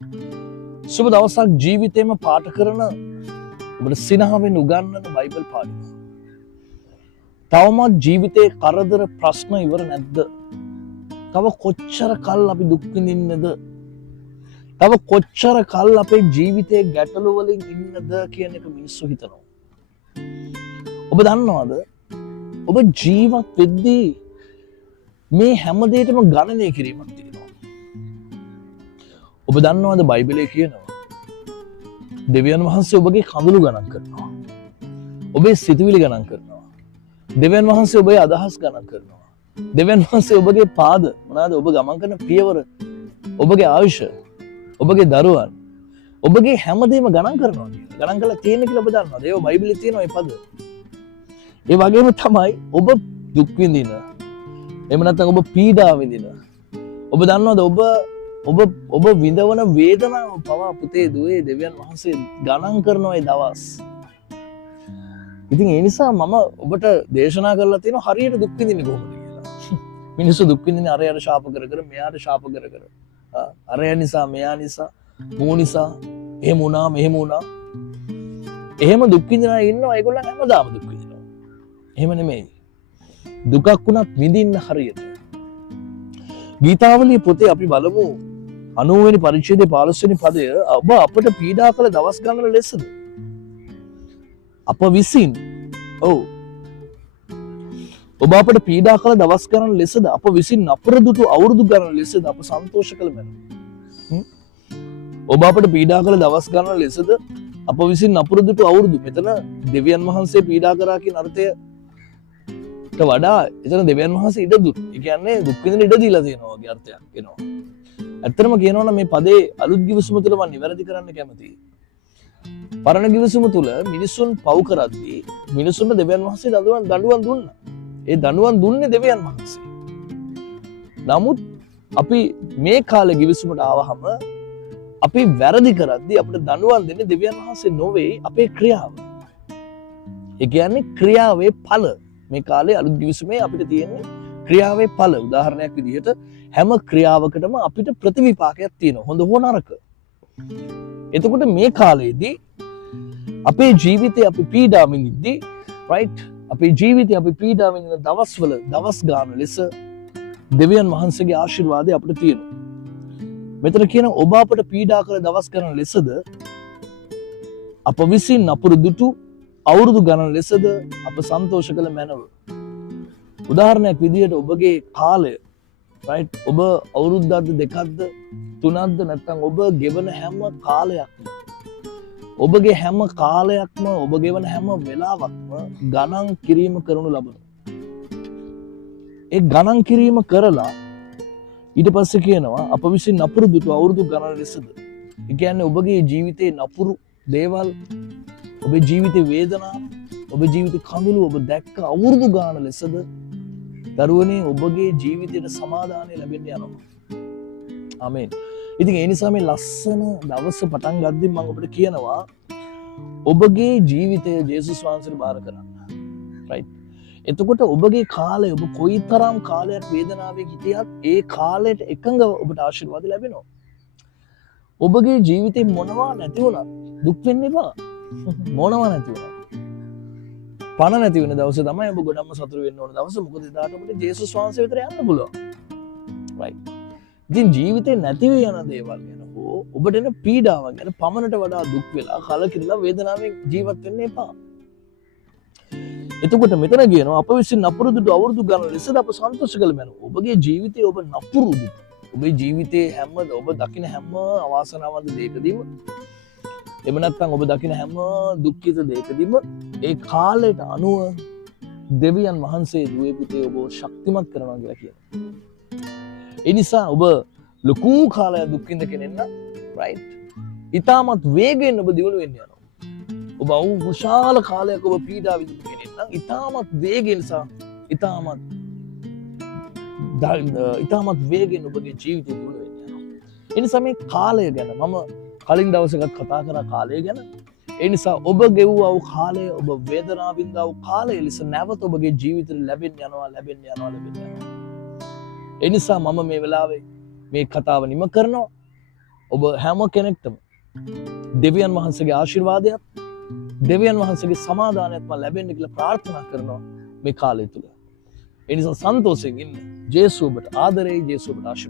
සුබ දවසක් ජීවිතේම පාට කරන ඔබට සිනහවෙන් උගන්වන බයිබල් පාඩම. තවමත් ජීවිතේ කරදර ප්‍රශ්න ඉවර නැද්ද? තව කොච්චර කල් අපි දුක් විඳින්නද? තව කොච්චර කල් අපේ ජීවිතේ ගැටලු වලින් ඉන්නද කියන එක මිනිස්සු හිතනවා. ඔබ දන්නවද? ඔබ ජීවත් වෙද්දී මේ හැම දෙයකම ගණනය කිරීමක් තියෙනවා. ඔබ දන්නවද බයිබලයේ කියනවා දෙවියන් වහන්සේ ඔබගේ කඳුළු ගණන් කරනවා. ඔබේ සිතුවිලි ගණන් කරනවා. දෙවියන් වහන්සේ ඔබේ අදහස් ගණන් කරනවා. දෙවියන් වහන්සේ ඔබගේ පාද මොනවාද ඔබ ගමන් කරන පියවර, ඔබගේ ආයුෂ, ඔබගේ දරුවන්, ඔබගේ හැමදේම ගණන් කරනවා. ගණන් කරලා තියෙන කියලා ඔබ දන්නවද? ඒක බයිබලයේ තියෙනවා මේ පද. ඒ වගේම තමයි ඔබ දුක් විඳින, එහෙම නැත්නම් ඔබ පීඩා විඳින, ඔබ දන්නවද ඔබ විඳවන වේදනාව පවා පුතේ දුවේ දෙවියන් වහන්සේ ගණන් කරනවා ඒ දවස්. ඉතින් ඒ නිසා මම ඔබට දේශනා කරලා තියෙනවා හරියට දුක් විඳින්නේ කොහොමද කියලා. මිනිස්සු දුක් විඳින්නේ අරයට ශාප කර කර, මෙයාට ශාප කර කර. අරය නිසා, මෙයා නිසා, මූ නිසා, එහෙම වුණා, මෙහෙම වුණා. එහෙම දුක් විඳින අය ඉන්නවා. ඒගොල්ලන් හැමදාම දුක් විඳිනවා. එහෙම නෙමෙයි. දුකක් වුණත් විඳින්න හරියට. ගීතාවලිය පොතේ අපි බලමු 90 වෙනි පරිච්ඡේදයේ 15 වෙනි පදය. ඔබ අපට පීඩා කළ දවස් ගණන ලෙසද අප විසින් ඔබ අපට පීඩා කළ දවස් ගණන ලෙසද අප විසින් අපරදුතු අවුරුදු ගණන ලෙසද අප සන්තෝෂ කළ මැනව. ඔබ අපට පීඩා කළ දවස් ගණන ලෙසද අප විසින් අපරදුතු අවුරුදු. මෙතන දෙවියන් වහන්සේ පීඩා කරා කියන අර්ථයට වඩා එතන දෙවියන් වහන්සේ ඉඩ දුක්. ඒ කියන්නේ දුක් විඳින ඉඩ දීලා තියෙනවා වගේ අර්ථයක් එනවා. ඇත්තටම කියනවා නම් මේ පදේ අලුත් ගිවිසුම තුළ මම නිවැරදි කරන්න කැමතියි. පරණ ගිවිසුම තුළ මිනිසුන් පව් කරද්දී මිනිසුන්ට දෙවියන් වහන්සේ දඬුවම් දුන්නා. ඒ දඬුවම් දුන්නේ දෙවියන් වහන්සේ. නමුත් අපි මේ කාලේ ගිවිසුමට ආවහම අපි වැරදි කරද්දී අපිට දඬුවම් දෙන්නේ දෙවියන් වහන්සේ නොවේ, අපේ ක්‍රියාව. ඒ කියන්නේ ක්‍රියාවේ ඵල. මේ කාලේ අලුත් ගිවිසුමේ අපිට තියෙන්නේ ක්‍රියාවේ ඵල. උදාහරණයක් විදිහට හැම ක්‍රියාවකටම අපිට ප්‍රතිවිපාකයක් තියෙනවා, හොඳ හෝ නරක. එතකොට මේ කාලේදී අපේ ජීවිතේ අපි පීඩා විඳිද්දී right අපේ ජීවිතේ අපි පීඩා විඳින දවස්වල දවස් ගාන ලෙස දෙවියන් වහන්සේගේ ආශිර්වාදය අපිට තියෙනවා. මෙතන කියන ඔබ අපට පීඩා කළ දවස් ගණන ලෙසද අප විසින් අපුරුදුතු අවුරුදු ගණන ලෙසද අප සන්තෝෂ කළ මැනව. උදාහරණයක් විදිහට ඔබගේ කාලය right ඔබ අවුරුද්දක්ද දෙකක්ද තුනක්ද නැත්නම් ඔබ ගෙවන හැම කාලයක්ම ඔබගේ හැම කාලයක්ම ඔබ ගෙවන හැම වෙලාවක්ම ගණන් කිරීම කරනු ලබනවා. ඒ ගණන් කිරීම කරලා ඊට පස්සේ කියනවා අප විසින් නපුරුදුතු අවුරුදු ගණන ලෙසද. ඒ කියන්නේ ඔබගේ ජීවිතේ නපුරු දේවල්, ඔබේ ජීවිතේ වේදනා, ඔබේ ජීවිතේ කඳුළු ඔබ දැක්ක අවුරුදු ගාන ලෙසද දරුවනේ ඔබගේ ජීවිතයට සමාදානය ලැබෙන්න යනවා. ආමේන්. ඉතින් ඒ නිසා මේ ලස්සන දවස පටන් ගද්දී මම ඔබට කියනවා ඔබගේ ජීවිතය ජේසුස් වහන්සේට බාර කරන්න. right. එතකොට ඔබගේ කාලය ඔබ කොයිතරම් කාලයක් වේදනාවේ හිටියත් ඒ කාලයට එකඟව ඔබට ආශිර්වාද ලැබෙනවා. ඔබගේ ජීවිතේ මොනවා නැති වුණත් දුක් වෙන්න එපා. මොනවා නැති වුණත් පණ නැති වෙන දවසේ තමයි ඔබ ගොඩක්ම සතුටු වෙන්න ඕන දවස. මොකද එදාට ඔබට ජේසුස් වහන්සේ විතර යන්න පුළුවන්. right. ඉතින් ජීවිතේ නැති වෙ යන දේවල් ගැන හෝ ඔබට එන පීඩාවන් ගැන පමණට වඩා දුක් වෙලා කලකිරලා වේදනාවෙන් ජීවත් වෙන්න එපා. එතකොට මෙතන කියනවා අප විසින් නපුරුදුතු අවුරුදු ගණන ලෙසද අප සන්තෝෂ කළ මැනව. ඔබගේ ජීවිතේ ඔබ නපුරුදු. ඔබේ ජීවිතේ හැම ඔබ දකින හැම අවාසනාවන්ත දෙයකදීම එහෙම නැත්නම් ඔබ දකින හැම දුක්ඛිත දෙයකදීම ඒ කාලයට අනුව දෙවියන් වහන්සේ දුවේ පුතේ ඔබ ශක්තිමත් කරනවා කියලා කියනවා. ඒ නිසා ඔබ ලොකු කාලයක් දුක් විඳ කෙනෙක් නම් right ඊටමත් වේගෙන් ඔබ දියුණු වෙන්න යනවා. ඔබ විශාල කාලයක් ඔබ පීඩා විඳින කෙනෙක් නම් ඊටමත් වේගෙන් සහ ඊටමත් වේගෙන් ඔබගේ ජීවිතය දියුණු වෙන්න යනවා. ඒ නිසා මේ කාලය ගැන මම කලින් දවසකත් කතා කරා කාලය ගැන. ඒ නිසා ඔබ ගෙවුවා වූ කාලය, ඔබ වේදනාව විඳා වූ කාලය ලෙස නැවත ඔබගේ ජීවිතේ ලැබෙන්න යනවා. ඒ නිසා මම මේ වෙලාවේ මේ කතාව නිම කරනවා. ඔබ හැම කෙනෙක්ටම දෙවියන් වහන්සේගේ ආශිර්වාදයක් දෙවියන් වහන්සේගේ සමාදානයක්ම ලැබෙන්න කියලා ප්‍රාර්ථනා කරනවා මේ කාලය තුල. ඒ නිසා සන්තෝෂයෙන් ඉන්න. ජේසුස් ඔබට ආදරේ, ජේසුස් ඔබට ආශිර්වාද.